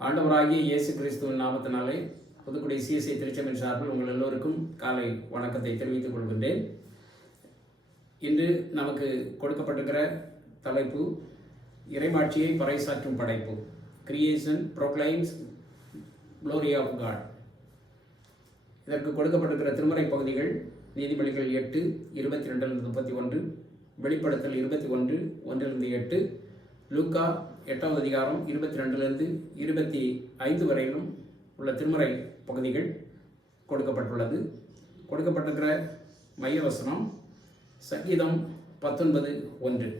ஆண்டவராகிய இயேசு கிறிஸ்துவின் நாமத்தினாலே புதுக்குடி சிஎஸ்ஐ திருச்சபையின் சார்பில் உங்கள் எல்லோருக்கும் காலை வணக்கத்தை தெரிவித்துக் கொள்கின்றேன். இன்று நமக்கு கொடுக்கப்பட்டிருக்கிற தலைப்பு இறைமாட்சியை பறைசாற்றும் படைப்பு. Creation proclaims glory of God. இதற்கு கொடுக்கப்பட்டிருக்கிற திருமறை பகுதிகள் நீதிமொழிகள் 8:22-31, வெளிப்படுத்தல் 21:1-8, லூக்கா 8வது அதிகாரம் 22-25 வரையிலும் உள்ள திருமறை பகுதிகள் கொடுக்கப்பட்டுள்ளது. கொடுக்கப்பட்டிருக்கிற மையவசனம் சங்கீதம் 19:1.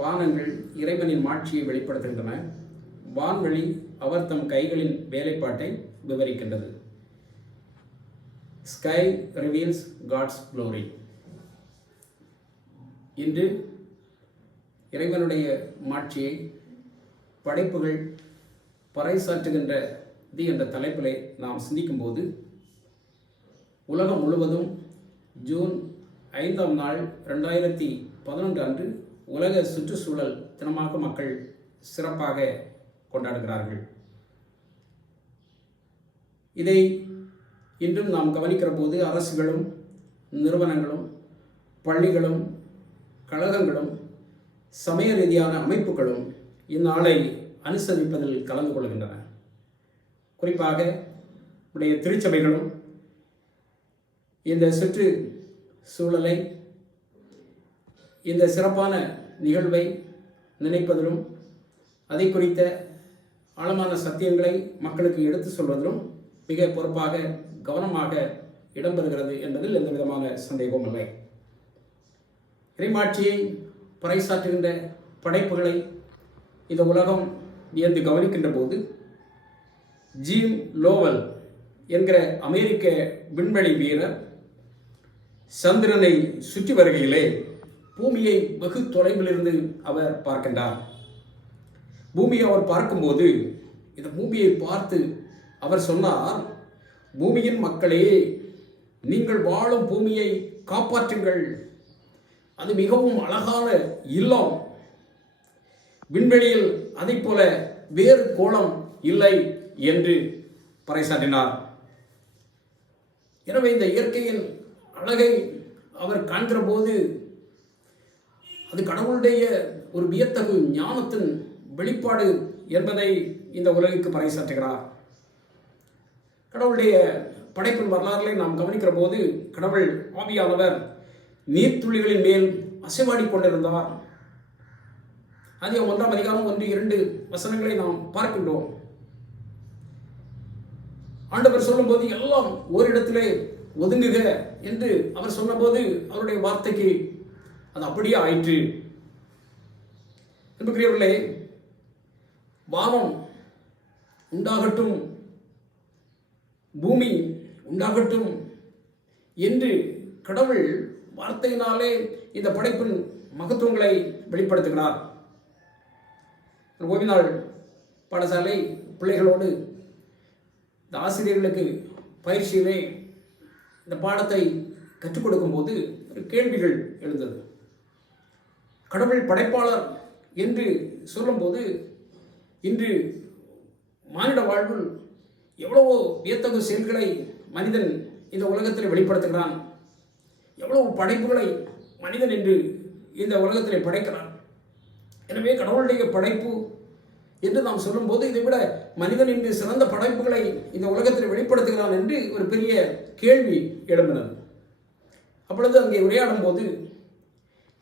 வானங்கள் இறைவனின் மாட்சியை வெளிப்படுத்துகின்றன, வான்வெளி அவர் தம் கைகளின் வேலைப்பாட்டை விவரிக்கின்றது. Sky reveals God's glory. இன்று இறைவனுடைய மாட்சியை படைப்புகள் பறைசாற்றுகின்றது என்ற தலைப்பிலே நாம் சிந்திக்கும்போது, உலகம் முழுவதும் ஜூன் 5ஆம் நாள் 2011 அன்று உலக சுற்றுச்சூழல் தினமாக மக்கள் சிறப்பாக கொண்டாடுகிறார்கள். இதை இன்றும் நாம் கவனிக்கிற போது அரசுகளும் நிறுவனங்களும் பள்ளிகளும் கழகங்களும் சமய ரீதியான அமைப்புகளும் இந்நாளை அனுசரிப்பதில் கலந்து கொள்கின்றன. குறிப்பாக உடைய திருச்சபைகளும் இந்த சுற்று சூழலை, இந்த சிறப்பான நிகழ்வை நினைப்பதிலும் அதை குறித்த ஆழமான சத்தியங்களை மக்களுக்கு எடுத்து சொல்வதிலும் மிக பொறுப்பாக கவனமாக இடம்பெறுகிறது என்பதில் எந்த விதமான சந்தேகமும் இல்லை. இறைமாட்சியை பறைசாற்றுகின்ற படைப்புகளை இந்த உலகம் வியந்து கவனிக்கின்ற போது, ஜீம் லோவல் என்கிற அமெரிக்க விண்வெளி வீரர் சந்திரனை சுற்றி வருகையிலே பூமியை வெகு தொலைவிலிருந்து அவர் பார்க்கின்றார். பூமியை அவர் பார்க்கும்போது இந்த பூமியை பார்த்து அவர் சொன்னார், பூமியின் மக்களே, நீங்கள் வாழும் பூமியை காப்பாற்றுங்கள், அது மிகவும் அழகான இல்லம், விண்வெளியில் அதை போல வேறு கோளம் இல்லை என்று பறைசாற்றினார். எனவே இந்த இயற்கையின் அழகை அவர் காண்கிற போது அது கடவுளுடைய ஒரு வியத்தகு ஞானத்தின் வெளிப்பாடு என்பதை இந்த உலகிற்கு பறைசாற்றுகிறார். கடவுளுடைய படைப்பின் வரலாறுகளை நாம் கவனிக்கிற போது, கடவுள் ஆவியானவர் நீர்த்துளிகளின் மேல் அசைவாடி கொண்டிருந்தார். அதிகம் 1ஆம் அதிகாரம் 1-2 வசனங்களை நாம் பார்க்கின்றோம். ஆண்டவர் சொல்லும்போது எல்லாம் ஓரிடத்திலே ஒதுங்குக என்று அவர் சொன்னபோது அவருடைய வார்த்தைக்கு அது அப்படியே ஆயிற்று. என்புக்குரியவர்களே, வானம் உண்டாகட்டும், பூமி உண்டாகட்டும் என்று கடவுள் வார்த்தையினாலே இந்த படைப்பின் மகத்துவங்களை வெளிப்படுத்துகிறார். ஓய்வுநாள் பாடசாலை பிள்ளைகளோடு இந்த ஆசிரியர்களுக்கு பயிற்சியிலே இந்த பாடத்தை கற்றுக் கொடுக்கும் போது கேள்விகள் எழுந்தது. கடவுள் படைப்பாளர் என்று சொல்லும்போது இன்று மானிட வாழ்வில் எவ்வளவோ வியத்தகு செயல்களை மனிதன் இந்த உலகத்தில் வெளிப்படுத்துகிறான், எவ்வளவு படைப்புகளை மனிதன் என்று இந்த உலகத்தில் படைக்கிறான். எனவே கடவுளுடைய படைப்பு என்று நாம் சொல்லும்போது, இதை விட மனிதன் இன்று சிறந்த படைப்புகளை இந்த உலகத்தில் வெளிப்படுத்துகிறான் என்று ஒரு பெரிய கேள்வி எழும்பினது. அப்பொழுது அங்கே உரையாடும் போது,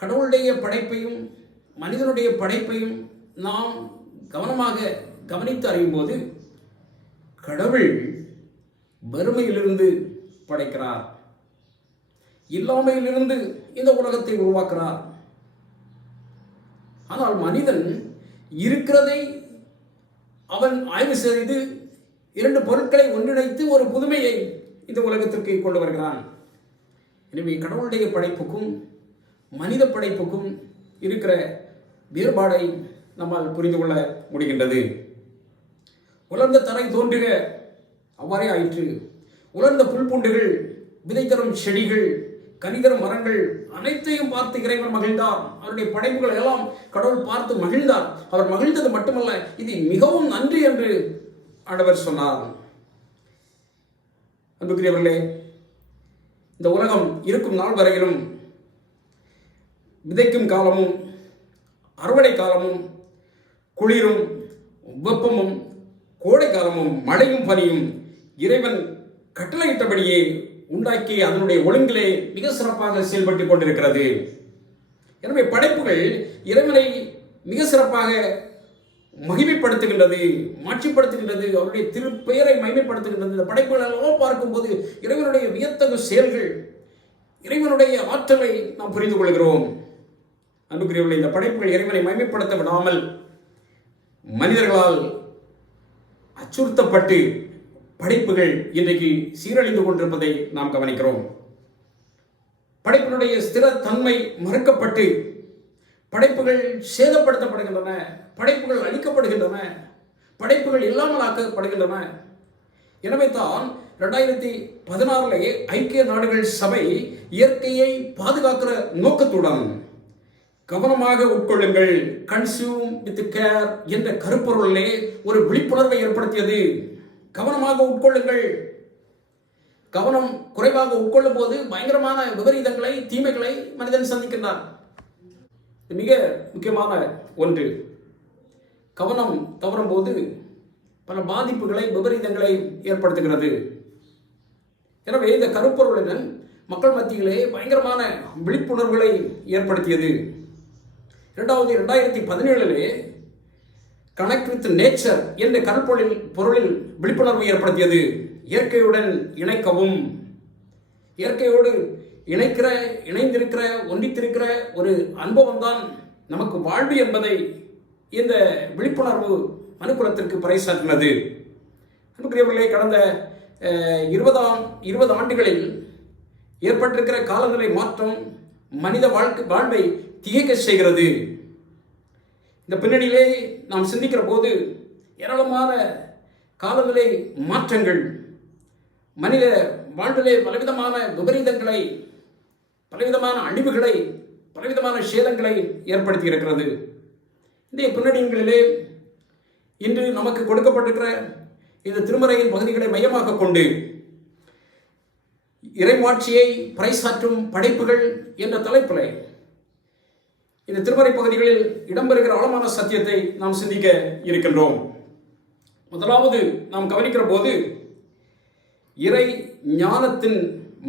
கடவுளுடைய படைப்பையும் மனிதனுடைய படைப்பையும் நாம் கவனமாக கவனித்து அறியும் போது, கடவுள் வறுமையிலிருந்து படைக்கிறார், இல்லாமையிலிருந்து இந்த உலகத்தை உருவாக்குறார். ஆனால் மனிதன் இருக்கிறதை அவன் ஆய்வு செய்து 2 பொருட்களை ஒன்றிணைத்து ஒரு புதுமையை இந்த உலகத்திற்கு கொண்டு வருகிறான். எனவே கடவுளுடைய படைப்புக்கும் மனித படைப்புக்கும் இருக்கிற வேறுபாடை நம்மால் புரிந்து கொள்ள முடிகின்றது. உலர்ந்த தரை தோன்றுக, அவ்வாறே ஆயிற்று. உலர்ந்த புல்பூண்டுகள், விதை தரும் செடிகள், கனிதர மரங்கள் அனைத்தையும் பார்த்து இறைவன் மகிழ்ந்தார். அவருடைய படைப்புகள் எல்லாம் கடவுள் பார்த்து மகிழ்ந்தார். அவர் மகிழ்ந்தது மட்டுமல்ல, இது மிகவும் நன்றி என்று ஆண்டவர் சொன்னார். அன்புக்குரியவர்களே, இந்த உலகம் இருக்கும் நாள் வரையிலும் விதைக்கும் காலமும் அறுவடை காலமும் குளிரும் வெப்பமும் கோடை காலமும் மழையும் பனியும் இறைவன் கட்டளையிட்டபடியே உண்டாக்கி அதனுடைய ஒழுங்கிலே மிக சிறப்பாக செயல்பட்டுக் கொண்டிருக்கிறது. எனவே படைப்புகள் இறைவனை மிக சிறப்பாக மகிமைப்படுத்துகின்றது, மாட்சிப்படுத்துகின்றது, அவருடைய திருப்பெயரை மகிமைப்படுத்துகின்றது. இந்த படைப்புகள் எல்லாம் பார்க்கும்போது இறைவனுடைய வியத்தகு செயல்கள், இறைவனுடைய ஆற்றலை நாம் புரிந்து கொள்கிறோம். அன்புக்குரியவர்களே, இந்த படைப்புகள் இறைவனை மகிமைப்படுத்த விடாமல் மனிதர்களால் அச்சுறுத்தப்பட்டு படைப்புகள் இன்றைக்கு சீரழிந்து கொண்டிருப்பதை நாம் கவனிக்கிறோம். படைப்பினுடைய ஸ்திரத்தன்மை மறுக்கப்பட்டு படைப்புகள் சேதப்படுத்தப்படுகின்றன, படைப்புகள் அழிக்கப்படுகின்றன, படைப்புகள் இல்லாமல் ஆக்கப்படுகின்றன. எனவே தான் 2016 ஐக்கிய நாடுகள் சபை இயற்கையை பாதுகாக்கிற நோக்கத்துடன் கவனமாக உட்கொள்ளுங்கள், கன்சியூம் வித் கேர் என்ற கருப்பொருளிலே ஒரு விழிப்புணர்வை ஏற்படுத்தியது. கவனமாக உட்கொள்ளுங்கள். கவனம் குறைவாக உட்கொள்ளும் போது பயங்கரமான விபரீதங்களை, தீமைகளை மனிதன் சந்திக்கின்றான். மிக முக்கியமான ஒன்று, கவனம் தவறும் போது பல பாதிப்புகளை, விபரீதங்களை ஏற்படுத்துகிறது. எனவே இந்த கருப்பொருளுடன் மக்கள் மத்தியிலே பயங்கரமான விழிப்புணர்வுகளை ஏற்படுத்தியது. 2017 கனெக்ட் வித் நேச்சர் என்ற கருப்பொருளில் விழிப்புணர்வு ஏற்படுத்தியது. இயற்கையுடன் இணைக்கவும், இயற்கையோடு இணைந்திருக்கிற, ஒன்றித்திருக்கிற ஒரு அனுபவம் தான் நமக்கு வாழ்வு என்பதை இந்த விழிப்புணர்வு மனுக்குலத்திற்கு பறைசாற்றினது. அன்புக்குரியவர்களே, கடந்த 20 ஆண்டுகளில் ஏற்பட்டிருக்கிற காலநிலை மாற்றம் மனித வாழ்வை திகைக்க செய்கிறது. இந்த பின்னணியிலே நாம் சிந்திக்கிற போது ஏராளமான காலநிலை மாற்றங்கள் மனித வாழ்விலே பலவிதமான விபரீதங்களை, பலவிதமான அழிவுகளை, பலவிதமான சேதங்களை ஏற்படுத்தி இருக்கிறது. இந்த பின்னணிகளிலே இன்று நமக்கு கொடுக்கப்பட்டிருக்கிற இந்த திருமறையின் பகுதிகளை மையமாக கொண்டு இறைமாட்சியை பறைசாற்றும் படைப்புகள் என்ற தலைப்பில் இந்த திருமறை பகுதிகளில் இடம்பெறுகிற ஆழமான சத்தியத்தை நாம் சிந்திக்க இருக்கின்றோம். முதலாவது நாம் கவனிக்கிற போது இறை ஞானத்தின்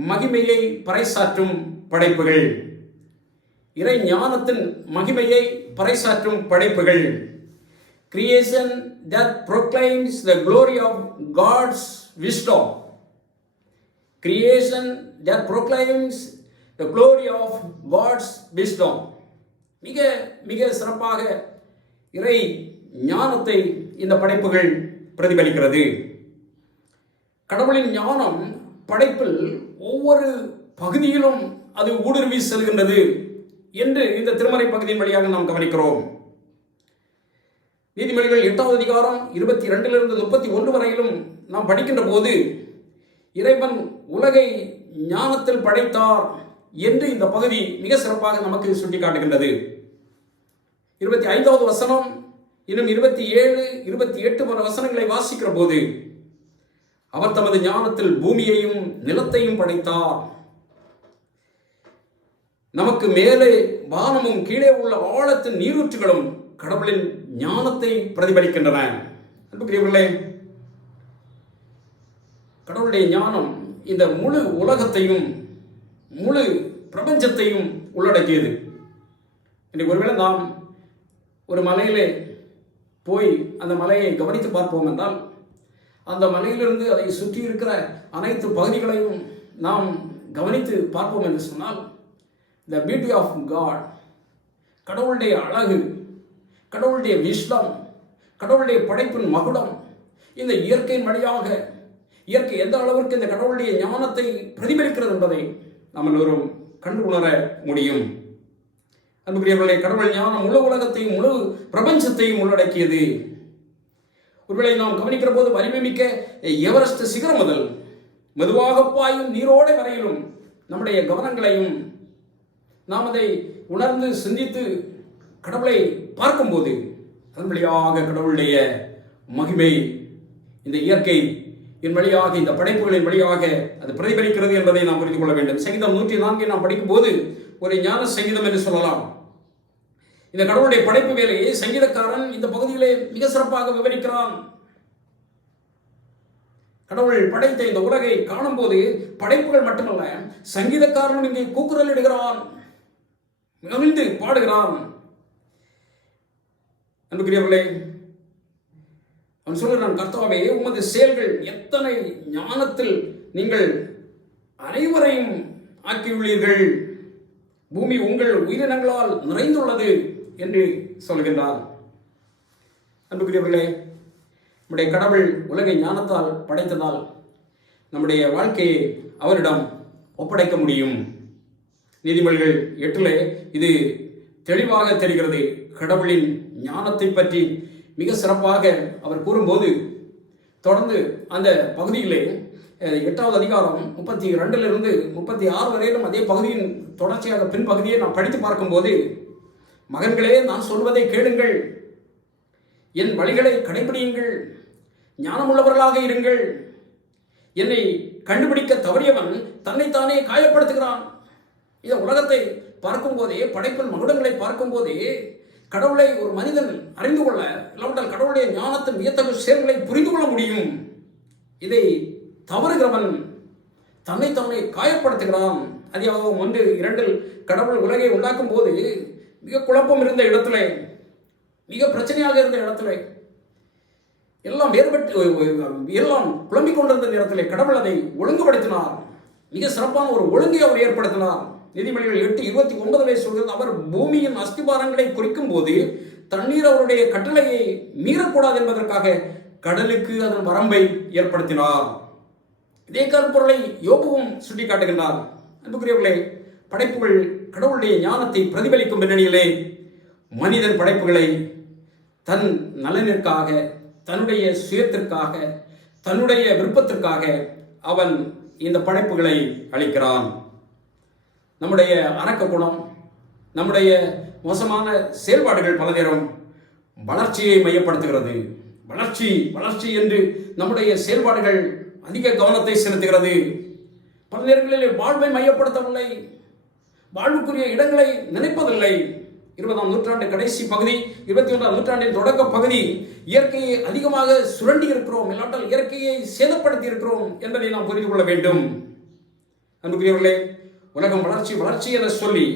மகிமையை பறைசாற்றும் படைப்புகள். இறை ஞானத்தின் மகிமையை பறைசாற்றும் படைப்புகள். Creation that proclaims the glory of God's wisdom. Creation that proclaims the glory of God's wisdom. மிக மிக சிறப்பாக இறை ஞானத்தை இந்த படைப்புகள் பிரதிபலிக்கிறது. கடவுளின் ஞானம் படைப்பில் ஒவ்வொரு பகுதியிலும் அது ஊடுருவி செல்கின்றது என்று இந்த திருமறை பகுதியின் வழியாக நாம் கவனிக்கிறோம். நீதிமொழிகள் 8வது அதிகாரம் 22 31 வரையிலும் நாம் படிக்கின்ற போது இறைவன் உலகை ஞானத்தில் படைத்தார் என்று இந்த பகுதி மிக சிறப்பாக நமக்கு சுட்டிக்காட்டுகின்றது. 25வது வசனம் இன்னும் 27, 28 போன்ற வசனங்களை வாசிக்கிற போது அவர் தமது ஞானத்தில் பூமியையும் நிலத்தையும் படைத்தார். நமக்கு மேலே வானமும் கீழே உள்ள ஆழத்தின் நீரூற்றுகளும் கடவுளின் ஞானத்தை பிரதிபலிக்கின்றன. அன்புக்குரியவர்களே, கடவுளுடைய ஞானம் இந்த முழு உலகத்தையும் முழு பிரபஞ்சத்தையும் உள்ளடக்கியது. இன்னைக்கு ஒருவேளை நாம் ஒரு மலையிலே போய் அந்த மலையை கவனித்து பார்ப்போம் என்றால் அந்த மலையிலிருந்து அதை சுற்றி இருக்கிற அனைத்து பகுதிகளையும் நாம் கவனித்து பார்ப்போம் என்று சொன்னால் த பியூட்டி ஆஃப் காட், கடவுளுடைய அழகு, கடவுளுடைய விஸ்டம், கடவுளுடைய படைப்பின் மகுடம், இந்த இயற்கையின் வழியாக இயற்கை எந்த அளவிற்கு இந்த கடவுளுடைய ஞானத்தை பிரதிபலிக்கிறது என்பதை நாம் எல்லோரும் கண்டு உணர முடியும். அன்புக்குரியவர்களே, கடவுள் ஞானம் முழு உலகத்தையும் முழு பிரபஞ்சத்தையும் உள்ளடக்கியது. ஒருவேளை நாம் கவனிக்கிற போது வலிமை மிக்க எவரெஸ்ட் சிகரம் முதல் மெதுவாக பாயும் நீரோடை வரையிலும் நம்முடைய கவனங்களையும் நாம் அதை உணர்ந்து சிந்தித்து கடவுளை பார்க்கும்போது அதன் வழியாக கடவுளுடைய மகிமை இந்த இயற்கை வழியாக இந்த படைப்புகளின் வழியாக அது பிரதிபலிக்கிறது என்பதை நாம் புரிந்து கொள்ள வேண்டும். சங்கீதம் 104 நாம் படிக்கும்போது ஒரு ஞான சங்கீதம் என்று சொல்லலாம். இந்த கடவுளுடைய படைப்பு வேலையை சங்கீதக்காரன் இந்த பகுதியிலே மிக சிறப்பாக விவரிக்கிறான். கடவுள் படைத்த இந்த உலகை காணும் போது படைப்புகள் மட்டுமல்ல, சங்கீதக்காரன் இங்கே கூக்குரல் இடுகிறான், மகிழ்ந்து பாடுகிறான். அன்புக்குரியவர்களே, அவன் சொல்கிறான், கர்த்தாவே உமது செயல்கள் எத்தனை ஞானத்தில் நீங்கள் அனைவரையும் ஆக்கியுள்ளீர்கள், பூமி உங்கள் உயிரினங்களால் நிறைந்துள்ளது என்று சொல்கின்றார். அன்புக்குரியவர்களே, நம்முடைய கடவுள் உலகை ஞானத்தால் படைத்ததால் நம்முடைய வாழ்க்கையை அவரிடம் ஒப்படைக்க முடியும். நீதிமொழிகள் 8 இது தெளிவாக தெரிகிறது. கடவுளின் ஞானத்தை பற்றி மிக சிறப்பாக அவர் கூறும்போது, தொடர்ந்து அந்த பகுதியிலே 8வது அதிகாரம் 32 36 வரையிலும் அதே பகுதியின் தொடர்ச்சியாக பின்பகுதியை நாம் படித்து பார்க்கும்போது, மகன்களே நான் சொல்வதை கேளுங்கள், என் வழிகளை கடைபிடியுங்கள், ஞானமுள்ளவர்களாக இருங்கள். என்னை கண்டுபிடிக்க தவறியவன் தன்னைத்தானே காயப்படுத்துகிறான். இந்த உலகத்தை பார்க்கும் போதே, படைப்பில் மகுடங்களை பார்க்கும் போதே கடவுளை ஒரு மனிதன் அறிந்து கொள்ள, இல்லாவிட்டால் கடவுளுடைய ஞானத்தின் வியத்தகு செயல்களை புரிந்து கொள்ள முடியும். இதை தவறுகிறவன் தன்னைத்தானே காயப்படுத்துகிறான். அதிகாரம் 1:2 கடவுள் உலகை உண்டாக்கும் போது மிக குழப்பம் இருந்த இடத்துல, மிக பிரச்சனையாக இருந்த இடத்துல, எல்லாம் வேறுபட்டு எல்லாம் குழம்பிக் கொண்டிருந்த நேரத்தில் கடவுள் அதை ஒழுங்குபடுத்தினார். மிக சிறப்பான ஒரு ஒழுங்கை அவர் ஏற்படுத்தினார். நீதிமொழிகள் 8:29 சொல்கிறது, அவர் பூமியின் அஸ்திபாரங்களை குறிக்கும் போது தண்ணீர் அவருடைய கட்டளையை மீறக்கூடாது என்பதற்காக கடலுக்கு அதன் வரம்பை ஏற்படுத்தினார். இதே கருப்பொருளை யோபுவும் சுட்டி காட்டுகின்றார். அன்புக்குரியவர்களே, படைப்புகள் கடவுளுடைய ஞானத்தை பிரதிபலிக்கும் பின்னணியிலே மனிதன் படைப்புகளை தன் நலனிற்காக, தன்னுடைய சுயத்திற்காக, தன்னுடைய விருப்பத்திற்காக அவன் இந்த படைப்புகளை அளிக்கிறான். நம்முடைய அரக்க குணம், நம்முடைய மோசமான செயல்பாடுகள் பல நேரம் வளர்ச்சியை மையப்படுத்துகிறது. வளர்ச்சி வளர்ச்சி என்று நம்முடைய செயல்பாடுகள் அதிக கவனத்தை செலுத்துகிறது. பல நேரங்களில் வாழ்வை மையப்படுத்தவில்லை, வாழ்வுக்குரிய இடங்களை நினைப்பதில்லை. 20ஆம் நூற்றாண்டு கடைசி பகுதி, 21ஆம் நூற்றாண்டின் தொடக்க பகுதி, இயற்கையை அதிகமாக சுரண்டி இருக்கிறோம், இல்லாட்டால் இயற்கையை சேதப்படுத்தி இருக்கிறோம் என்பதை நாம் புரிந்து கொள்ள வேண்டும். அன்புக்குரியவர்களே, உலகம் வளர்ச்சி வளர்ச்சி என சொல்லி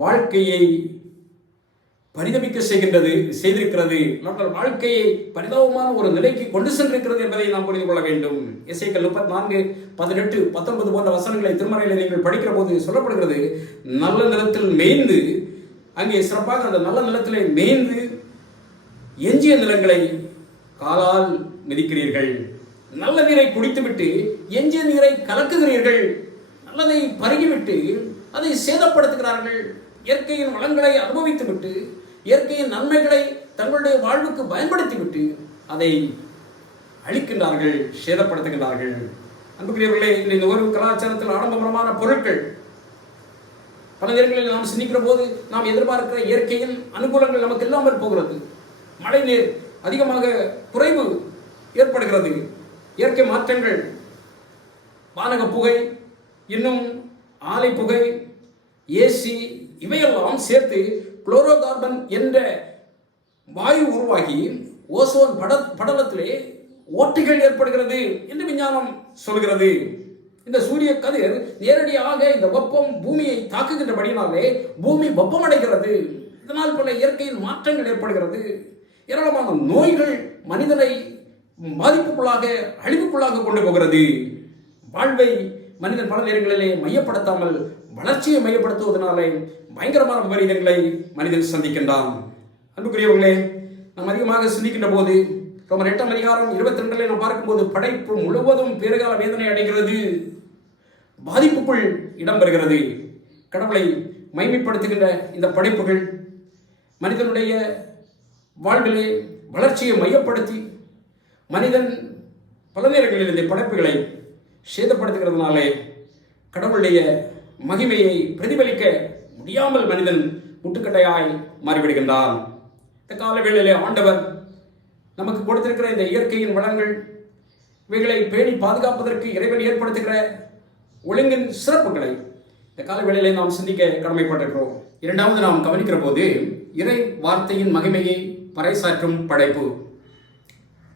வாழ்க்கையை பரிதபிக்க செய்திருக்கிறது, வாழ்க்கையை பரிதாபமான ஒரு நிலைக்கு கொண்டு சென்றிருக்கிறது என்பதை நாம் புரிந்து கொள்ள வேண்டும். எசேக்கியேல் 34, 18, 19 போன்ற வசனங்களை திருமறையில் நீங்கள் படிக்கிற போது சொல்லப்படுகிறது, நல்ல நிலத்தில் மேய்ந்து, அங்கே சிறப்பாக அந்த நல்ல நிலத்திலே மேய்ந்து எஞ்சிய நிலங்களை காலால் மிதிக்கிறீர்கள், நல்ல நீரை குடித்துவிட்டு எஞ்சிய நீரை கலக்குகிறீர்கள், நல்லதை பருகிவிட்டு அதை சேதப்படுத்துகிறார்கள், இயற்கையின் வளங்களை அனுபவித்துவிட்டு இயற்கையின் நன்மைகளை தங்களுடைய வாழ்வுக்கு பயன்படுத்திவிட்டு அதை அழிக்கின்றார்கள், சேதப்படுத்துகின்றார்கள். அன்புக்குரியவர்களே, இந்த ஒரு கலாச்சாரத்தில் ஆடம்பரமான பொருட்கள் பல நேரங்களில் நாம் சிந்திக்கிற போது நாம் எதிர்பார்க்கிற இயற்கையின் அனுகூலங்கள் நமக்கு இல்லாமல் போகிறது. மழை நீர் அதிகமாக குறைவு ஏற்படுகிறது. இயற்கை மாற்றங்கள், வானக புகை, இன்னும் ஆலை புகை, ஏசி, இவையெல்லாம் சேர்த்து குளோரோ கார்பன் என்ற வாயு உருவாகி ஓசோன் படலத்திலே ஓட்டைகள் ஏற்படுகிறது என்று விஞ்ஞானம் சொல்கிறது. இந்த சூரிய கதிர் நேரடியாக இந்த வெப்பம் பூமியை தாக்குகின்றபடினாலே பூமி வெப்பமடைகிறது. இதனால் பல இயற்கையின் மாற்றங்கள் ஏற்படுகிறது. ஏராளமான நோய்கள் மனிதனை பாதிப்புக்குள்ளாக, அழிவுக்குள்ளாக கொண்டு போகிறது. வாழ்வை மனிதன் பல நேரங்களிலே மையப்படுத்தாமல் வளர்ச்சியை மையப்படுத்துவதனாலே பயங்கரமான விபரீதங்களை மனிதன் சந்திக்கின்றான். அன்புக்குரியவர்களே, நாம் அதிகமாக சிந்திக்கின்ற போது ரோமர் 8ஆம் அதிகாரம் 22 நாம் பார்க்கும்போது படைப்பு முழுவதும் பேறுகால வேதனை அடைகிறது, பாதிப்புக்குள் இடம்பெறுகிறது. கடவுளை மைமைப்படுத்துகின்ற இந்த படைப்புகள் மனிதனுடைய வாழ்விலே வளர்ச்சியை மையப்படுத்தி மனிதன் பல நேரங்களில் இந்த படைப்புகளை சேதப்படுத்துகிறதுனாலே கடவுளுடைய மகிமையை பிரதிபலிக்க முடியாமல் மனிதன் முட்டுக்கட்டையாய் மாறிவிடுகின்றான். இந்த காலவேளையிலே ஆண்டவர் நமக்கு கொடுத்திருக்கிற இந்த இயற்கையின் வளங்கள் இவைகளை பேணி பாதுகாப்பதற்கு இறைவன் ஏற்படுத்துகிற ஒழுங்கின் சிறப்புகளை இந்த காலவேளையிலே நாம் சிந்திக்க கடமைப்பட்டிருக்கிறோம். இரண்டாவது நாம் கவனிக்கிற போது இறை வார்த்தையின் மகிமையை பறைசாற்றும் படைப்பு.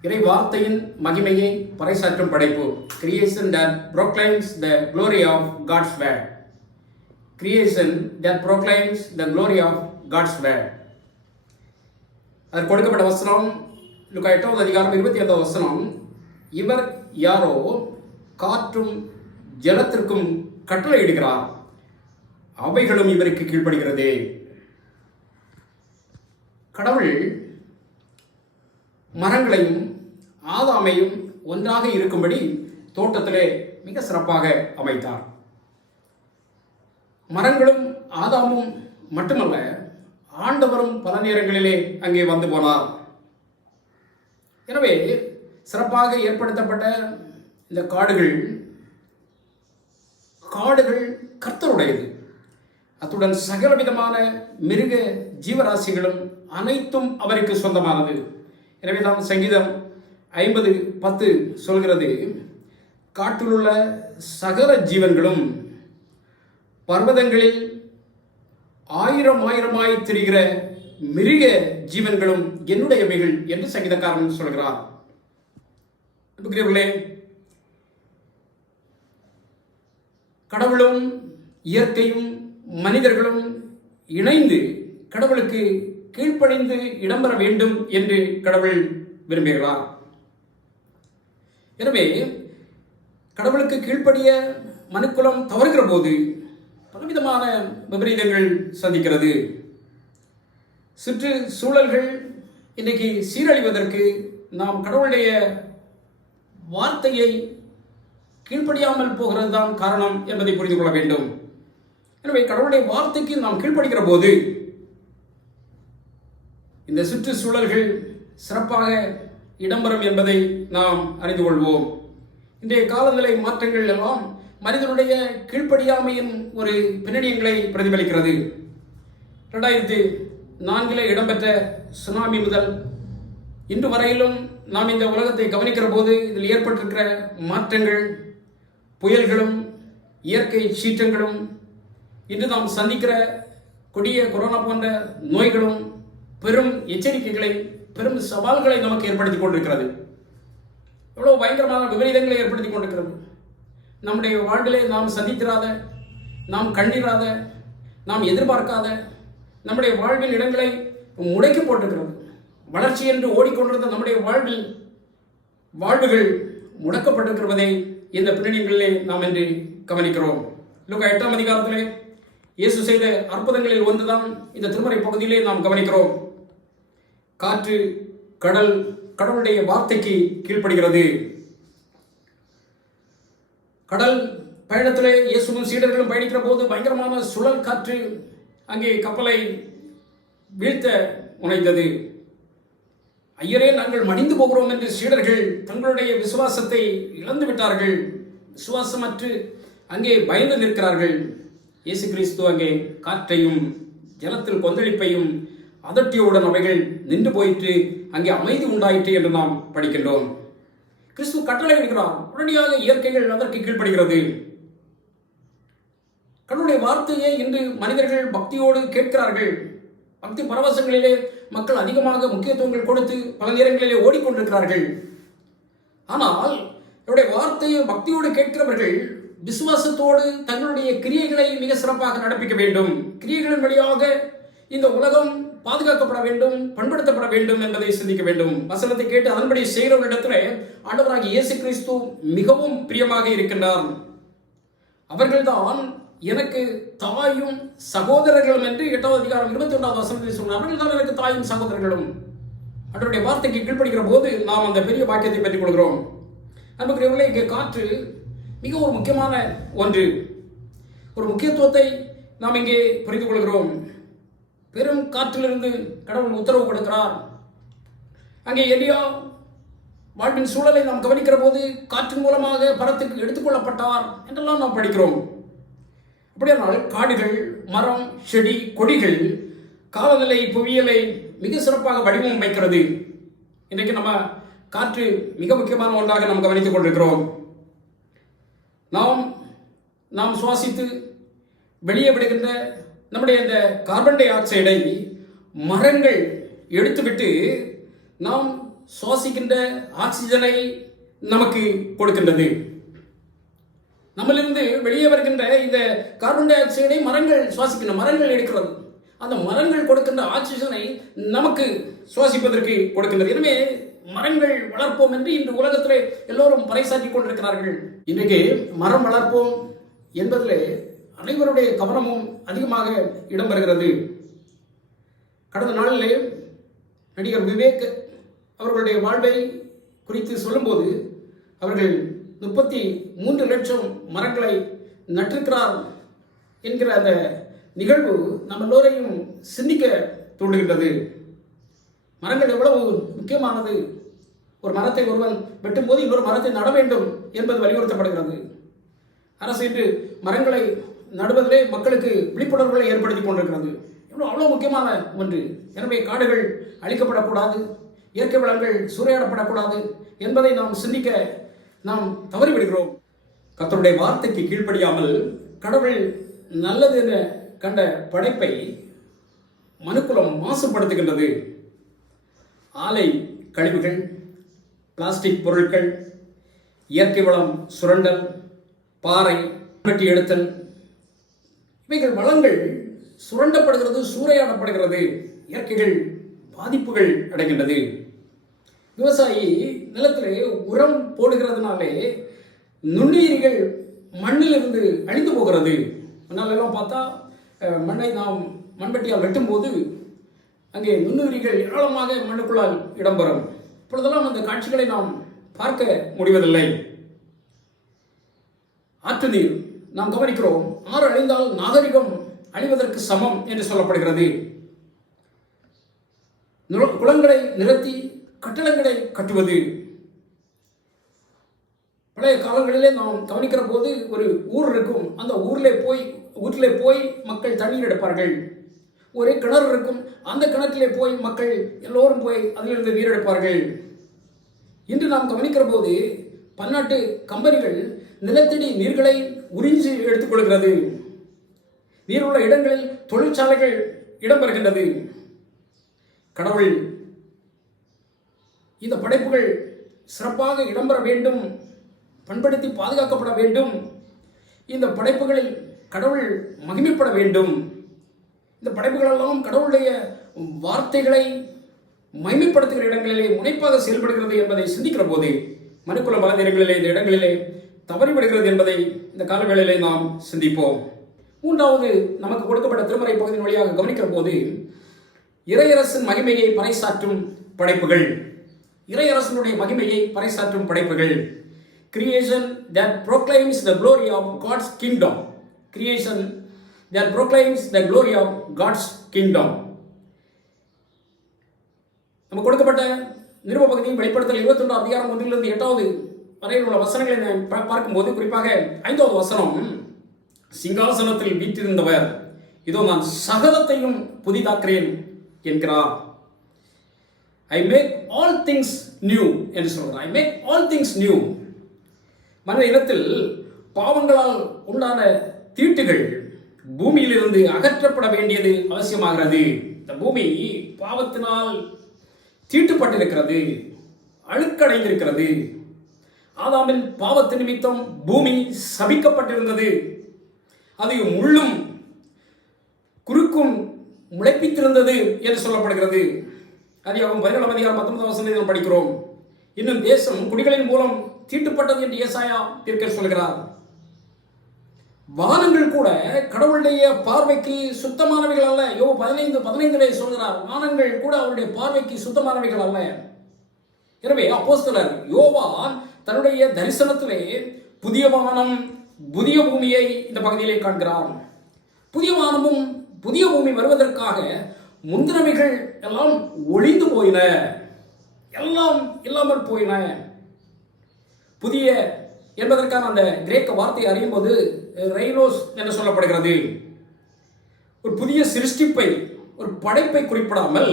இறை வார்த்தையின் மகிமையை பறைசாற்றும் படைப்பு. Creation that proclaims the glory of God's word. Creation that proclaims the glory of God's word. அதற்கு கொடுக்கப்பட்ட வசனம் லூக்கா 8வது அதிகாரம் 27வது வசனம். இவர் யாரோ காற்றும் ஜலத்திற்கும் கட்டளை இடுகிறார், அவைகளும் இவருக்கு கீழ்ப்படுகிறது. கடவுள் மரங்களையும் ஆதாமையும் ஒன்றாக இருக்கும்படி தோட்டத்திலே மிக சிறப்பாக அமைத்தார். மரங்களும் ஆதாமும் மட்டுமல்ல, ஆண்டவரும் பல நேரங்களிலே அங்கே வந்து போனார். எனவே சிறப்பாக ஏற்படுத்தப்பட்ட இந்த காடுகள் கர்த்தருடையது. அத்துடன் சகலவிதமான மிருக ஜீவராசிகளும் அனைத்தும் அவருக்கு சொந்தமானது. எனவே தான் சங்கீதம் 50:10 சொல்கிறது, காட்டிலுள்ள சகல ஜீவன்களும் பர்வதங்களில் ஆயிரமாய் திரிகிற மிருக ஜீவன்களும் என்னுடையவைகள் என்று சங்கீதக்காரன் சொல்கிறார். கடவுளும் இயற்கையும் மனிதர்களும் இணைந்து கடவுளுக்கு கீழ்ப்படிந்து இடம்பெற வேண்டும் என்று கடவுள் விரும்புகிறார். எனவே கடவுளுக்கு கீழ்ப்படிய மனுக்குலம் தவறுகிற போது பலவிதமான விபரீதங்கள் சந்திக்கிறது. சுற்றுச்சூழல்கள் இன்றைக்கு சீரழிவதற்கு நாம் கடவுளுடைய வார்த்தையை கீழ்ப்படியாமல் போகிறது தான் காரணம் என்பதை புரிந்து கொள்ள வேண்டும். எனவே கடவுளுடைய வார்த்தைக்கு நாம் கீழ்ப்படுகிற போது இந்த சுற்றுச்சூழல்கள் சிறப்பாக இடம்பெறும் என்பதை நாம் அறிந்து கொள்வோம். இன்றைய காலநிலை மாற்றங்கள் எல்லாம் மனிதனுடைய கீழ்ப்படியாமையின் ஒரு பின்னணியங்களை பிரதிபலிக்கிறது. 2004 இடம்பெற்ற சுனாமி முதல் இன்று வரையிலும் நாம் இந்த உலகத்தை கவனிக்கிற போது இதில் ஏற்பட்டிருக்கிற மாற்றங்கள், புயல்களும் இயற்கை சீற்றங்களும், இன்று நாம் சந்திக்கிற கொடிய கொரோனா போன்ற நோய்களும் பெரும் எச்சரிக்கைகளை, பெரும் சவால்களை நமக்கு ஏற்படுத்தி கொண்டிருக்கிறது. எவ்வளவு பயங்கரமான விபரீதங்களை ஏற்படுத்தி கொண்டிருக்கிறது. நம்முடைய வாழ்விலே நாம் சந்தித்திராத, நாம் கண்டிராத, நாம் எதிர்பார்க்காத நம்முடைய வாழ்வின் இடங்களை முடக்கி போட்டிருக்கிறது. வளர்ச்சி என்று ஓடிக்கொண்டிருந்த நம்முடைய வாழ்வுகள் முடக்கப்பட்டிருக்கிறதை இந்த பின்னணிகளிலே நாம் இன்று கவனிக்கிறோம். லூக்கா 8ஆம் அதிகாரத்திலே இயேசு செய்த அற்புதங்களில் ஒன்றுதான் இந்த திருமறை பகுதியிலே நாம் கவனிக்கிறோம். காற்று, கடல் கடவுளுடைய வார்த்தைக்கு கீழ்ப்படுகிறது. கடல் பயணத்திலே இயேசுவும் சீடர்களும் பயணிக்கிற போது பயங்கரமான சுழல் காற்று அங்கே கப்பலை வீழ்த்த முனைந்தது. ஐயரே, நாங்கள் மடிந்து போகிறோம் என்று சீடர்கள் தங்களுடைய விசுவாசத்தை இழந்து விட்டார்கள். விசுவாசமற்று அங்கே பயந்து நிற்கிறார்கள். இயேசு கிறிஸ்து அங்கே காற்றையும் ஜலத்தில் கொந்தளிப்பையும் அதட்டியவுடன் அவைகள் நின்று போயிற்று, அங்கே அமைதி உண்டாயிற்று என்று நாம் படிக்கின்றோம். கிறிஸ்து கட்டளை இடுகிறார், உடனடியாக இயற்கைகள் அதற்கு கீழ்ப்படுகிறது. கடவுளுடைய வார்த்தையை இன்று மனிதர்கள் பக்தியோடு கேட்கிறார்கள். பக்தி பரவசங்களிலே மக்கள் அதிகமாக முக்கியத்துவங்கள் கொடுத்து பல நேரங்களிலே ஓடிக்கொண்டிருக்கிறார்கள். ஆனால் இவருடைய வார்த்தையை பக்தியோடு கேட்கிறவர்கள் விசுவாசத்தோடு தங்களுடைய கிரியைகளை மிக சிறப்பாக நடப்பிக்க வேண்டும். கிரியைகளின் வழியாக இந்த உலகம் பாதுகாக்கப்பட வேண்டும், பண்படுத்தப்பட வேண்டும் என்பதை சிந்திக்க வேண்டும். வசனத்தை கேட்டு அதன்படி செய்கிறவர்களிடத்தில் ஆண்டவராகிய இயேசு கிறிஸ்து மிகவும் பிரியமாக இருக்கின்றார். அவர்கள்தான் எனக்கு தாயும் சகோதரர்களும் என்று 8வது அதிகாரம் 21வது வசனத்தில் சொன்னார். அவர்கள் தான் எனக்கு தாயும் சகோதரர்களும். அவருடைய வார்த்தைக்கு கீழ்ப்படுகிற போது நாம் அந்த பெரிய வாக்கியத்தை பெற்றுக் கொள்கிறோம். அன்புக்குரியவர்களே, இங்கே காற்று மிக ஒரு முக்கியமான ஒன்று. ஒரு முக்கியத்துவத்தை நாம் இங்கே புரிந்து கொள்கிறோம். பெரும் காற்றிலிருந்து கடவுள் உத்தரவு கொடுக்கிறார். அங்கே எலியா வாழ்வின் சூழலை நாம் கவனிக்கிற போது காற்றின் மூலமாக பரத்துக்கு எடுத்துக்கொள்ளப்பட்டார் என்றெல்லாம் நாம் படிக்கிறோம். அப்படியானால் காடுகள், மரம், செடி, கொடிகள் காலநிலை புவியியலை மிக சிறப்பாக வடிவமைக்கிறது. இன்றைக்கு நம்ம காற்று மிக முக்கியமான ஒன்றாக நாம் கவனித்துக் கொண்டிருக்கிறோம். நாம் சுவாசித்து வெளியே விடுகின்ற நம்முடைய இந்த கார்பன் டை ஆக்சைடை மரங்கள் எடுத்துவிட்டு நாம் சுவாசிக்கின்ற ஆக்சிஜனை நமக்கு கொடுக்கின்றது. நம்மளிருந்து வெளியே வருகின்ற இந்த கார்பன் டை ஆக்சைடை மரங்கள் சுவாசிக்கின்ற மரங்கள் எடுக்கிறது. அந்த மரங்கள் கொடுக்கின்ற ஆக்சிஜனை நமக்கு சுவாசிப்பதற்கு கொடுக்கின்றது. எனவே மரங்கள் வளர்ப்போம் என்று இன்று உலகத்திலே எல்லோரும் பறைசாற்றிக் கொண்டிருக்கிறார்கள். இன்றைக்கு மரம் வளர்ப்போம் என்பதிலே அனைவருடைய கவனமும் அதிகமாக இடம்பெறுகிறது. கடந்த நாளிலே நடிகர் விவேக் அவர்களுடைய வாழ்வை குறித்து சொல்லும்போது அவர்கள் 33 லட்சம் மரங்களை நட்டிருக்கிறார் என்கிற அந்த நிகழ்வு நம்ம எல்லோரையும் சிந்திக்க தூண்டுகின்றது. மரங்கள் எவ்வளவு முக்கியமானது. ஒரு மரத்தை ஒருவன் வெட்டும்போது இன்னொரு மரத்தை நட வேண்டும் என்பது வலியுறுத்தப்படுகிறது. அரசு இன்று மரங்களை நடுவதிலே மக்களுக்கு விழிப்புணர்வுகளை ஏற்படுத்தி கொண்டிருக்கிறது. அவ்வளோ முக்கியமான ஒன்று. எனவே காடுகள் அழிக்கப்படக்கூடாது, இயற்கை வளங்கள் சூறையாடப்படக்கூடாது என்பதை நாம் சிந்திக்க நாம் தவறிவிடுகிறோம். கர்த்தருடைய வார்த்தைக்கு கீழ்ப்படியாமல் கடவுள் நல்லது என கண்ட படைப்பை மனுக்குலம் மாசுபடுத்துகின்றது. ஆலை கழிவுகள், பிளாஸ்டிக் பொருட்கள், இயற்கை வளம் சுரண்டல், பாறை வெட்டி எடுத்தல், இவைகள் வளங்கள் சுரண்டப்படுகிறது, சூறையாடப்படுகிறது, இயற்கைகள் பாதிப்புகள் அடைகின்றது. விவசாயி நிலத்திலே உரம் போடுகிறதுனாலே நுண்ணுயிரிகள் மண்ணிலிருந்து அழிந்து போகிறது. முன்னாலெல்லாம் பார்த்தா மண்ணை நாம் மண்வெட்டியால் வெட்டும்போது அங்கே நுண்ணுயிரிகள் ஏராளமாக மண்ணுக்குள்ளால் இடம்பெறும். இப்பொழுதெல்லாம் அந்த காட்சிகளை நாம் பார்க்க முடிவதில்லை. ஆற்று நீர் நாம் கவனிக்கிறோம். ஆறு அழிந்தால் நாகரிகம் அழிவதற்கு சமம் என்று சொல்லப்படுகிறது. குளங்களை நிறுத்தி கட்டடங்களை கட்டுவது. பழைய காலங்களிலே நாம் கவனிக்கிற போது ஒரு ஊர் இருக்கும். அந்த ஊரிலே போய் மக்கள் தண்ணீர் எடுப்பார்கள். ஒரே கிணறு இருக்கும். அந்த கிணற்றிலே போய் மக்கள் எல்லோரும் போய் அதிலிருந்து நீர் எடுப்பார்கள். இன்று நாம் கவனிக்கிற போது பன்னாட்டு கம்பெனிகள் நிலத்தடி நீர்களை உறிஞ்சி எடுத்துக்கொள்கிறது. நீருள்ள இடங்களில் தொழிற்சாலைகள் இடம்பெறுகின்றது. கடவுள் இந்த படைப்புகள் சிறப்பாக இடம்பெற வேண்டும், பண்படுத்தி பாதுகாக்கப்பட வேண்டும். இந்த படைப்புகளில் கடவுள் மகிமைப்பட வேண்டும். இந்த படைப்புகளெல்லாம் கடவுளுடைய வார்த்தைகளை மகிமைப்படுத்துகிற இடங்களிலே முனைப்பாக செயல்படுகிறது என்பதை சிந்திக்கிற போது மனுக்குல பல நேரங்களிலே இந்த இடங்களிலே தவறிவிடுகிறது என்பதை இந்த காலவேளையிலே நாம் சிந்திப்போம். மூன்றாவது நமக்கு கொடுக்கப்பட்ட திருமறை பகுதியின் வழியாக கவனிக்கிற போது இறையரசின் மகிமையை பறைசாற்றும் படைப்புகள். இறையரசனுடைய மகிமையை பறைசாற்றும் படைப்புகள். Creation that proclaims the glory of God's kingdom. Creation that proclaims the glory of God's kingdom. நம்ம கொடுக்கப்பட்ட நிருப பகுதியின் வெளிப்படுத்தல் 21 அதிகாரம் 1 8 வரையில் உள்ள வசனங்களை பார்க்கும்போது குறிப்பாக 5வது வசனம், சிங்காசனத்தில் வீற்றிருந்தவர் இதோ நான் சகலத்தையும் புதிதாக்குறேன் என்கிறார். I make all things new என்று சொல்கிறார். I make all things new. மனித இனத்தில் பாவங்களால் உண்டான தீட்டுகள் பூமியிலிருந்து அகற்றப்பட வேண்டியது அவசியமாகிறது. இந்த பூமி பாவத்தினால் தீட்டுப்பட்டிருக்கிறது, அழுக்கடைந்திருக்கிறது. ஆதாமின் பாவத்தின் நிமித்தம் பூமி சபிக்கப்பட்டிருந்தது. அது முள்ளும் குறுக்கும் முளைப்பித்திருந்தது என்று சொல்லப்படுகிறது. அதிகாரம் 17 அதிகாரம் 19 வசனத்தில் படிக்கிறோம். இன்னும் தேசம் குடிகளின் மூலம் தீட்டுப்பட்டது என்று ஏசாயா தீர்க்கதரிசி சொல்கிறார். வானங்கள் கூட கடவுளுடைய பார்வைக்கு சுத்தமானவைகள் அல்ல. யோபு 15:15 சொல்கிறார், வானங்கள் கூட அவருடைய பார்வைக்கு சுத்தமானவைகள் அல்ல. எனவே அப்போஸ்தலர் யோவான் தன்னுடைய தரிசனத்திலே புதிய வானம் புதிய பூமியை இந்த பகுதியிலே காண்கிறார். புதிய வானமும் புதிய பூமி வருவதற்காக முந்தினவைகள் எல்லாம் ஒளிந்து போயின, எல்லாம் இல்லாமல் போயின. புதிய என்பதற்கான அந்த கிரேக்க வார்த்தையை அறியும் போது ரெய்னோஸ் என்று சொல்லப்படுகிறது. ஒரு புதிய சிருஷ்டிப்பை, ஒரு படைப்பை குறிப்பிடாமல்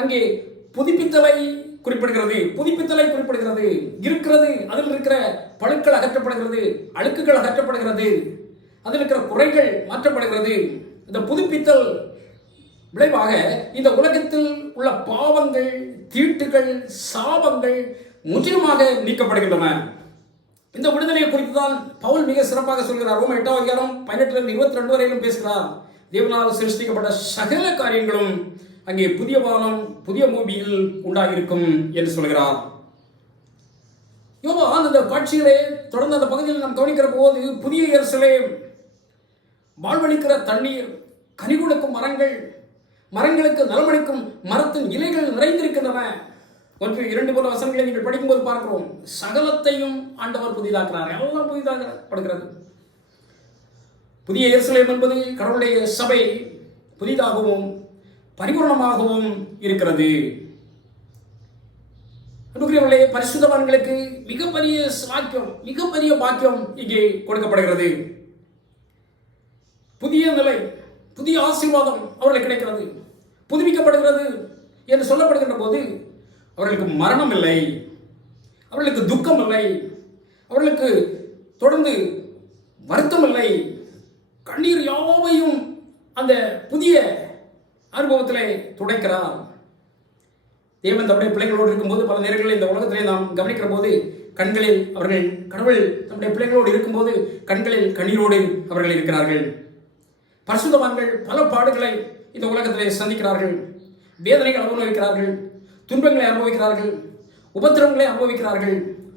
அங்கே புதுப்பித்தலை குறிப்பிடுகிறது. புதுப்பித்தலை குறிப்பிடுகிறது. இருக்கிறது, அதில் இருக்கிற பழுக்கள் அகற்றப்படுகிறது, அழுக்குகள் அகற்றப்படுகிறது, அதில் இருக்கிற குறைகள் மாற்றப்படுகிறது. இந்த புதுப்பித்தல் விளைவாக இந்த உலகத்தில் உள்ள பாவங்கள், தீட்டுகள், சாபங்கள் முற்றிலுமாக நீக்கப்படுகின்றன. இந்த விடுதலையை குறித்து தான் பவுல் மிக சிறப்பாக சொல்கிறார். ரோமர் 8 அதிகாரம் 18-22 வரையிலும் பேசுகிறார். தேவனால் சிருஷ்டிக்கப்பட்ட சகல காரியங்களும் அங்கே புதிய வானம் புதிய பூமியில் உண்டாகியிருக்கும் என்று சொல்கிறார். யோவான் அந்த காட்சிகளை தொடர்ந்து அந்த பகுதியில் நாம் கவனிக்கிற போது புதிய எருசலேம், வாழ்வளிக்கிற தண்ணீர், கனி கொடுக்கும் மரங்கள், மரங்களுக்கு நலமளிக்கும் மரத்தின் இலைகள் நிறைந்திருக்கின்றன. 1-2 போன்ற வசனங்களை நீங்கள் படிக்கும்போது பார்க்கிறோம். சகலத்தையும் ஆண்டவர் புதிதாக்குறார். எல்லாம் புதிதாக்கப்படுகிறது. புதிய எருசலேம் என்பது கடவுளுடைய சபை புதிதாகவும் பரிபூர்ணமாகவும் இருக்கிறது. அன்புக்குரியவர்களே, பரிசுத்தவான்களுக்கு மிகப்பெரிய சாக்கியம், மிகப்பெரிய பாக்கியம் இங்கே கொடுக்கப்படுகிறது. புதிய நிலை, புதிய ஆசீர்வாதம் அவர்களுக்கு கிடைக்கிறது, புதுப்பிக்கப்படுகிறது என்று சொல்லப்படுகின்ற போது அவர்களுக்கு மரணம் இல்லை, அவர்களுக்கு துக்கம் இல்லை, அவர்களுக்கு தொடர்ந்து வருத்தம் இல்லை. கண்ணீர் யாவையும் அந்த புதிய அனுபவத்திலே துடைக்கிறார். தேவன் தம்முடைய பிள்ளைகளோடு இருக்கும்போது பல நேரங்களில் இந்த உலகத்திலே நாம் கவனிக்கிற போது கண்களில் அவர்கள், கடவுள் தம்முடைய பிள்ளைகளோடு இருக்கும்போது கண்களில் கண்ணீரோடு அவர்கள் இருக்கிறார்கள். பரிசுத்தவான்கள் பல பாடுகளை இந்த உலகத்திலே சந்திக்கிறார்கள், வேதனைகள் அனுபவிக்கிறார்கள், துன்பங்களை அனுபவிக்கிறார்கள், உபத்திரவங்களை அனுபவிக்கிறார்கள்.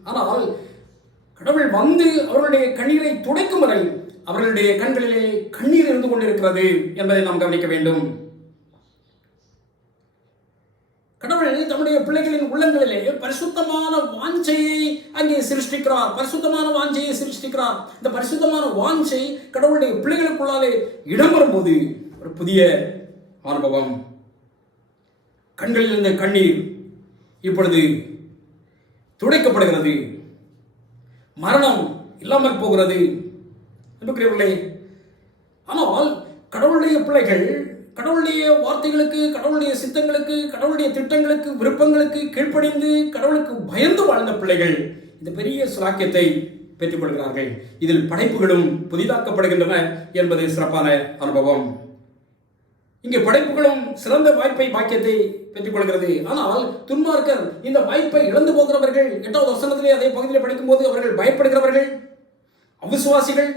ஆனால் கடவுள் வந்து அவர்களுடைய கண்ணீரை துடைக்கும் வரை அவர்களுடைய கண்களிலே கண்ணீர் இருந்து கொண்டிருக்கிறது என்பதை நாம் கவனிக்க வேண்டும். கடவுள் தம்முடைய பிள்ளைகளின் உள்ளங்களிலே பரிசுத்தமான வாஞ்சையை அங்கே சிருஷ்டிக்கிறார். பரிசுத்தமான வாஞ்சையை சிருஷ்டிக்கிறார். இந்த பரிசுத்தமான வாஞ்சை கடவுளுடைய பிள்ளைகளுக்குள்ளாலே இடம் வரும்போது ஒரு புதிய அனுபவம். கண்களில் இருந்த கண்ணீர் இப்பொழுது துடைக்கப்படுகிறது. மரணம் இல்லாமல் போகிறது. அன்புக்குரியவர்களே, ஆனால் கடவுளுடைய பிள்ளைகள் கடவுளுடைய வார்த்தைகளுக்கு, கடவுளுடைய சித்தங்களுக்கு, கடவுளுடைய திட்டங்களுக்கு, விருப்பங்களுக்கு கீழ்ப்படிந்து கடவுளுக்கு பயந்து வாழ்ந்த பிள்ளைகள் இந்த பெரிய சிலாக்கியத்தை பெற்றுக் கொள்கிறார்கள். இதில் படைப்புகளும் புதிதாக்கப்படுகின்றன என்பது சிறப்பான அனுபவம். இங்கே படைப்புகளும் சிறந்த வாய்ப்பை, பாக்கியத்தை பெற்றுக் கொள்கிறது. ஆனால் துன்மார்க்கர், இந்த வாய்ப்பை இழந்து போகிறவர்கள், 8வது வசனத்திலே அதே பகுதியில் படிக்கும்போது அவர்கள் பயப்படுகிறவர்கள், அவிசுவாசிகள்,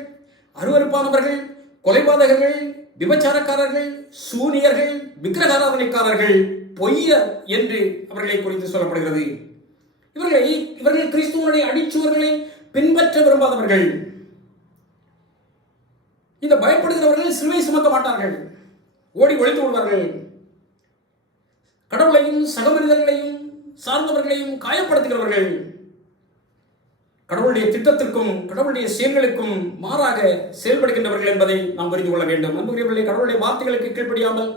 அருவருப்பானவர்கள், கொலைபாதகர்கள், விபச்சாரக்காரர்கள், சூனியர்கள், விக்கிரகாராதனைக்காரர்கள், பொய்யர் என்று அவர்களை குறித்து சொல்லப்படுகிறது. இவர்கள் கிறிஸ்துவனுடைய அடிச்சுவர்களை பின்பற்ற விரும்பாதவர்கள். இந்த பயப்படுகிறவர்கள் சிலுவை சுமக்க மாட்டார்கள், ஓடி ஒழித்து விடுவார்கள். கடவுளையும் சக மனிதர்களையும் சார்ந்தவர்களையும் காயப்படுத்துகிறவர்கள். கடவுளுடைய திட்டத்திற்கும் கடவுளுடைய செயல்களுக்கும் மாறாக செயல்படுகின்றவர்கள் என்பதை நாம் புரிந்து கொள்ள வேண்டும். அன்புக்குரியவர்களே, கடவுளுடைய வார்த்தைகளுக்கு கீழ்ப்படியாமல்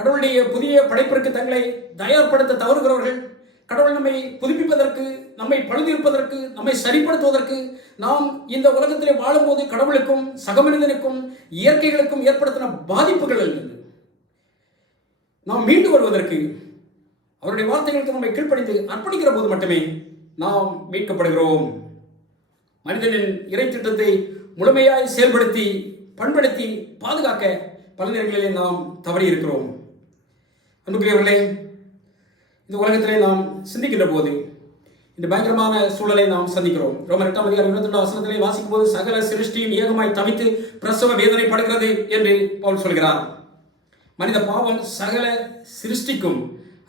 கடவுளுடைய புதிய படைப்பிற்கு தங்களை தயார்படுத்த தவறுகிறவர்கள், கடவுள் நம்மை புதுப்பிப்பதற்கு, நம்மை பழுதிருப்பதற்கு, நம்மை சரிப்படுத்துவதற்கு, நாம் இந்த உலகத்திலே வாழும்போது கடவுளுக்கும் சக மனிதனுக்கும் இயற்கைகளுக்கும் ஏற்படுத்தின பாதிப்புகள் நாம் மீண்டு வருவதற்கு அவருடைய வார்த்தைகளுக்கு நம்மை கீழ்ப்படிந்து அர்ப்பணிக்கிற போது மட்டுமே நாம் மீட்கப்படுகிறோம். மனிதனின் இறை திட்டத்தை முழுமையாய் செயல்படுத்தி பண்படுத்தி பாதுகாக்க பல நேரங்களிலே நாம் தவறி இருக்கிறோம். அன்புக்குரியவர்களே, இந்த உலகத்திலே நாம் சிந்திக்கின்ற போது இந்த பயங்கரமான சூழலை நாம் சந்திக்கிறோம். ரோமர் 8 அதிகாரம் 22 வசனத்திலே வாசிக்கும் போது சகல சிருஷ்டியும் ஏகமாய் தவித்து பிரசவ வேதனைப்படுகிறது என்று பவுல் சொல்கிறார். மனித பாவம் சகல சிருஷ்டிக்கும்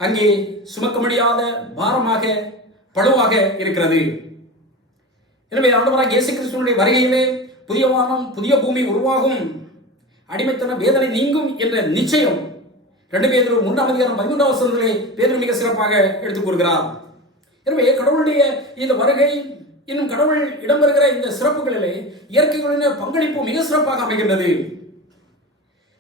அங்கே சுமக்க முடியாத பாரமாக, பழுவாக இருக்கிறது. எனவே ஆண்டவராகிய இயேசு கிறிஸ்துவினுடைய வருகையிலே புதிய வானம் புதிய பூமி உருவாகும், அடிமைத்தன வேதனை நீங்கும் என்ற நிச்சயம் 2 பேதுரு 3 அதிகாரம் 13 வசனத்திலே பேதுரு மிக சிறப்பாக எடுத்துக் கூறுகிறார். எனவே கடவுளுடைய இந்த வருகை, இன்னும் கடவுள் இடம்பெறுகிற இந்த சிறப்புகளிலே இயற்கைகளின் பங்களிப்பு மிக சிறப்பாக அமைகின்றது.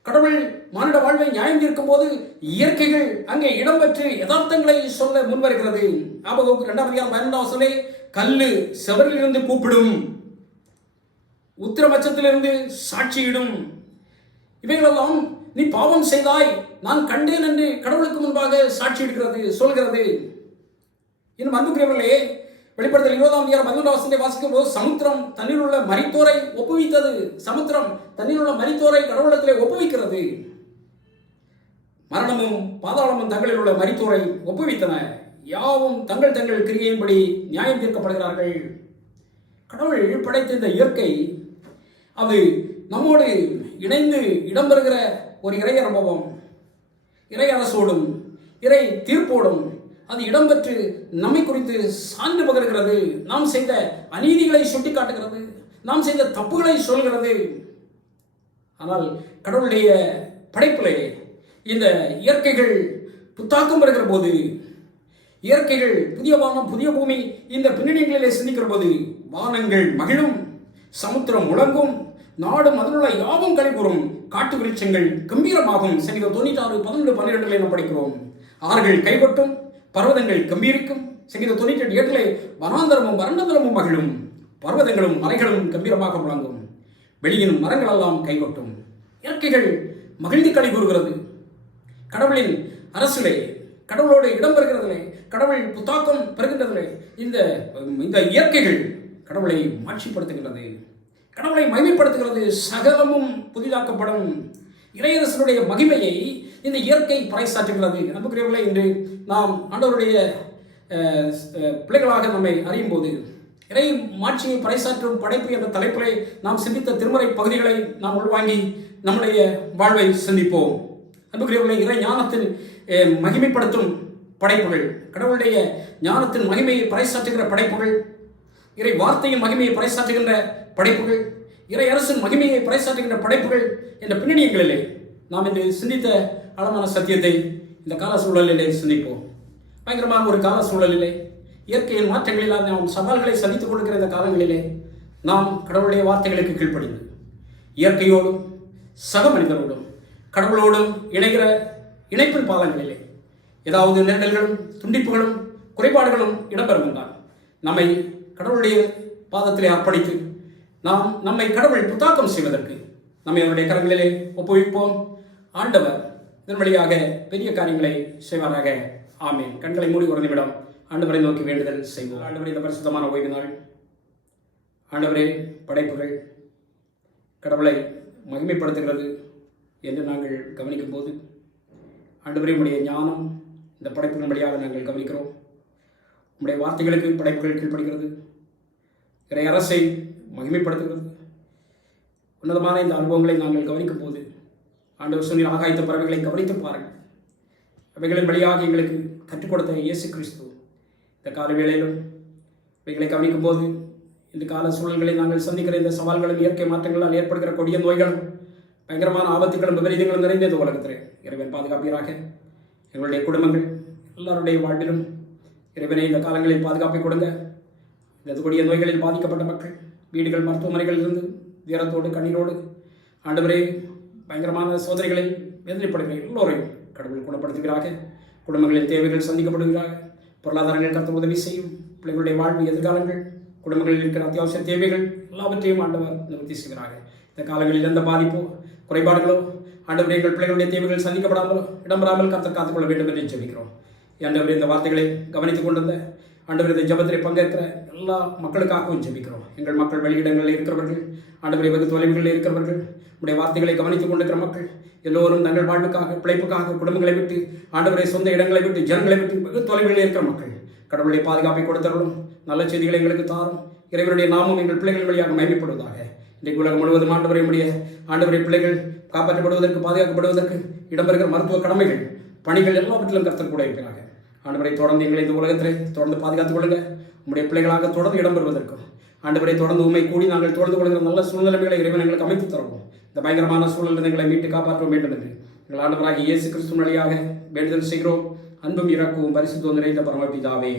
கடவுள் மானிட வாழ்வை நியாயம் தீர்க்கும் போது இயற்கைகள் அங்கே இடம்பெற்று யதார்த்தங்களை சொல்ல முன்வருகிறது. ஆபகுக்கு 2:12 கல்லு செவரிலிருந்து கூப்பிடும், உத்திரபட்சத்திலிருந்து சாட்சியிடும். இவைகளெல்லாம் நீ பாவம் செய்தாய், நான் கண்டேன் என்று கடவுளுக்கு முன்பாக சாட்சியிடுகிறது, சொல்கிறது. இன்னும் அன்புக்குரியவர்களே, வெளிப்படுத்தல் 20:11 வாசிக்கும் போது சமுத்திரம் தண்ணீர் உள்ள மரித்தோரை ஒப்புவித்தது. சமுத்திரம் தண்ணீர் உள்ள மரித்தோரை கடவுளத்திலே ஒப்புவிக்கிறது. மரணமும் பாதாளமும் தங்களில் உள்ள மரித்தோரை ஒப்புவித்தன. யாவும் தங்கள் தங்கள் கிரியையின்படி நியாயம் தீர்க்கப்படுகிறார்கள். கடவுள் படைத்த இந்த இயற்கை அது நம்மோடு இணைந்து இடம்பெறுகிற ஒரு இறை அனுபவம். இறை அரசோடும் இறை தீர்ப்போடும் அது இடம்பெற்று நம்மை குறித்து சான்று பகர்கிறது. நாம் செய்த அநீதிகளை சுட்டி காட்டுகிறது, நாம் செய்த தப்புகளை சொல்கிறது. ஆனால் கடவுளுடைய படைப்பிலே இந்த இயற்கைகள் புத்தாக்கம் பெறுகிற போது, இயற்கைகள் புதிய வானம் புதிய பூமி இந்த பின்னணிகளிலே சிந்திக்கிற போது வானங்கள் மகிழும், சமுத்திரம் முழங்கும், நாடும் அதிலுள்ள யாவும் கழிவுறும், காட்டு விருட்சங்கள் கம்பீரமாகும். சங்கீதம் 96:11-12 நாம் படிக்கிறோம். ஆறுகள் கைகொட்டும், பர்வதங்கள் கம்பீரிக்கும். சங்கீதம் 98:7 வனாந்தரமும் வறண்டதலமும் மகிழும், பர்வதங்களும் மலைகளும் கம்பீரமாக முழங்கும், வெளியின் மரங்கள் எல்லாம் கைகொட்டும். இயற்கைகள் மகிழ்ந்து களி கூறுகிறது. கடவுளின் அரசிலே, கடவுளோடு இடம்பெறுகிறதிலே, கடவுள் புத்தாக்கம் பெறுகின்றதிலே இந்த இயற்கைகள் கடவுளை மாட்சிப்படுத்துகின்றது, கடவுளை மகிமைப்படுத்துகிறது. சகலமும் புதிதாக்கப்படும். இறையரசனுடைய மகிமையை இந்த இயற்கை பறைசாற்றுகிறது. அன்புக்குரியவர்களே, இன்று நாம் ஆண்டவருடைய பிள்ளைகளாக நம்மை அறியும் போது இறை மாட்சியை பறைசாற்றும் படைப்பு என்ற தலைப்பிலே நாம் சிந்தித்த திருமறை பகுதிகளை நாம் உள்வாங்கி நம்முடைய வாழ்வை சிந்திப்போம். அன்புக்குரியவர்களே, இறை ஞானத்தின் மகிமைப்படுத்தும் படைப்புகள், கடவுளுடைய ஞானத்தின் மகிமையை பறைசாற்றுகிற படைப்புகள், இறை வார்த்தையின் மகிமையை பறைசாற்றுகின்ற படைப்புகள், இறை அரசின் மகிமையை பறைசாற்றுகின்ற படைப்புகள் என்ற பின்னணியங்களிலே நாம் இன்று சிந்தித்த ஆழமான சத்தியத்தை இந்த கால சூழலிலே சிந்திப்போம். பயங்கரமான ஒரு கால சூழலிலே, இயற்கையின் மாற்றங்களில் நாம் சவால்களை சந்தித்துக் கொண்டிருக்கிற இந்த காலங்களிலே நாம் கடவுளுடைய வார்த்தைகளுக்கு கீழ்ப்படிந்து இயற்கையோடும் சக மனிதரோடும் கடவுளோடும் இணைகிற இணைப்பின் பாதங்களிலே ஏதாவது நெருடல்களும் துண்டிப்புகளும் குறைபாடுகளும் இடம்பெறும் என்றால் நம்மை கடவுளுடைய பாதத்திலே அர்ப்பணித்து நம்மை கடவுள் புத்தாக்கம் செய்வதற்கு நம்மை அவருடைய கரங்களிலே ஒப்புவிப்போம். ஆண்டவர் இதன் வழியாக பெரிய காரியங்களை செய்வாராக. ஆமீன். கண்களை மூடி ஒரு நிமிடம் ஆண்டவரை நோக்கி வேண்டுதல் செய்வோம். ஆண்டவரே, இந்த பரிசுத்தமான ஓய்வு நாள், ஆண்டவரே, படைப்புகள் கடவுளை மகிமைப்படுத்துகிறது என்று நாங்கள் கவனிக்கும் போது, ஆண்டவரே, உம்முடைய ஞானம் இந்த படைப்புகள் வழியாக நாங்கள் கவனிக்கிறோம். உம்முடைய வார்த்தைகளுக்கு படைப்புகள் கீழ்ப்படுகிறது, இறை அரசை மகிமைப்படுத்துகிறது. உன்னதமான இந்த அனுபவங்களை நாங்கள் கவனிக்கும் போது ஆண்டவர் சொன்ன ஆகாயத்த பறவைகளை கவனித்து பாருங்கள். அவைகளின் வழியாக எங்களுக்கு கற்றுக் கொடுத்த இயேசு கிறிஸ்து இந்த கால வேளையிலும் இவைகளை கவனிக்கும் போது இந்த கால சூழல்களை நாங்கள் சந்திக்கிற இந்த சவால்களும் இயற்கை மாற்றங்களால் ஏற்படுகிற கொடிய நோய்களும் பயங்கரமான ஆபத்துகளும் விபரீதங்களும் நிறைந்த இந்த உலகத்திலே இறைவன் பாதுகாப்பீராக. எங்களுடைய குடும்பங்கள் எல்லாருடைய வாழ்விலும் இறைவனை இந்த காலங்களில் பாதுகாப்பை கொடுங்க. இந்த கொடிய நோய்களில் பாதிக்கப்பட்ட மக்கள் வீடுகள் மருத்துவமனைகளிலிருந்து வீரத்தோடு கண்ணீரோடு ஆண்டவரே பயங்கரமான சோதனைகளில் வேதனைப்படுகிற எல்லோரையும் கடவுள் குணப்படுத்துகிறாக. குடும்பங்களின் தேவைகள் சந்திக்கப்படுகிறாக. பொருளாதாரங்கள் கருத்து உதவி செய்யும். பிள்ளைகளுடைய வாழ்வு எதிர்காலங்கள், குடும்பங்களில் இருக்கிற அத்தியாவசிய தேவைகள் எல்லாவற்றையும் ஆண்டவர் நிவர்த்தி செய்கிறாங்க. இந்த காலங்களில் எந்த பாதிப்போ குறைபாடுகளோ ஆண்டவரே எங்கள் பிள்ளைகளுடைய தேவைகள் சந்திக்கப்படாமலோ இடம்பெறாமல் காத்துக்கொள்ள வேண்டும் என்று ஜெபிக்கிறோம். ஆண்டவரே, இந்த வார்த்தைகளை கவனித்துக் கொண்டிருந்த ஆண்டவர் இந்த ஜபத்திலே பங்கேற்கிற எல்லா மக்களுக்காகவும் ஜெபிக்கிறோம். எங்கள் மக்கள் வெளியிடங்களில் இருக்கிறவர்கள், ஆண்டவரை வெகு தொலைவுகளில் இருக்கிறவர்கள், உடைய வார்த்தைகளை கவனித்துக் கொண்டிருக்கிற மக்கள் எல்லோரும் தங்கள் வாழ்வுக்காக, பிழைப்புக்காக குடும்பங்களை விட்டு, ஆண்டவரை சொந்த இடங்களை விட்டு, ஜனங்களை விட்டு வெகு தொலைவுகளில் இருக்கிற மக்கள் கடவுளுடைய பாதுகாப்பை கொடுத்தவர்களும் நல்ல செய்திகளை எங்களுக்கு தாரும். இறைவனுடைய நாமம் எங்கள் பிள்ளைகள் வழியாக மகிமைப்படுவதாக. இன்றைக்கு உலகம் முழுவதும் ஆண்டவரை பிள்ளைகள் காப்பாற்றப்படுவதற்கு, பாதுகாக்கப்படுவதற்கு இடம்பெறுகிற மருத்துவ கடமைகள், பணிகள் எல்லாவற்றிலும் கர்த்தர் கூட இருக்கிறாங்க. ஆண்டவரை தொடர்ந்து எங்களை இந்த உலகத்திலே தொடர்ந்து பாதுகாத்துக் கொள்ளுங்க. உங்களுடைய பிள்ளைகளாக தொடர்ந்து இடம்பெறுவதற்கும் ஆண்டவரை தொடர்ந்து உண்மை கூடி நாங்கள் தொடர்ந்து கொள்கிற நல்ல சூழ்நிலைகளை இறைவன் எங்களுக்கு அமைத்து தருவோம். இந்த பயங்கரமான சூழலில் எங்களை மீட்டு காப்பாற்ற வேண்டும் என்று எங்கள் ஆண்டவராகிய இயேசு கிறிஸ்து வழியாக வேண்டுதல் செய்கிறோம். அன்பும் இறக்கவும் பரிசுத்தம் நிறைந்த பரமபிதாவே,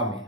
ஆமென்.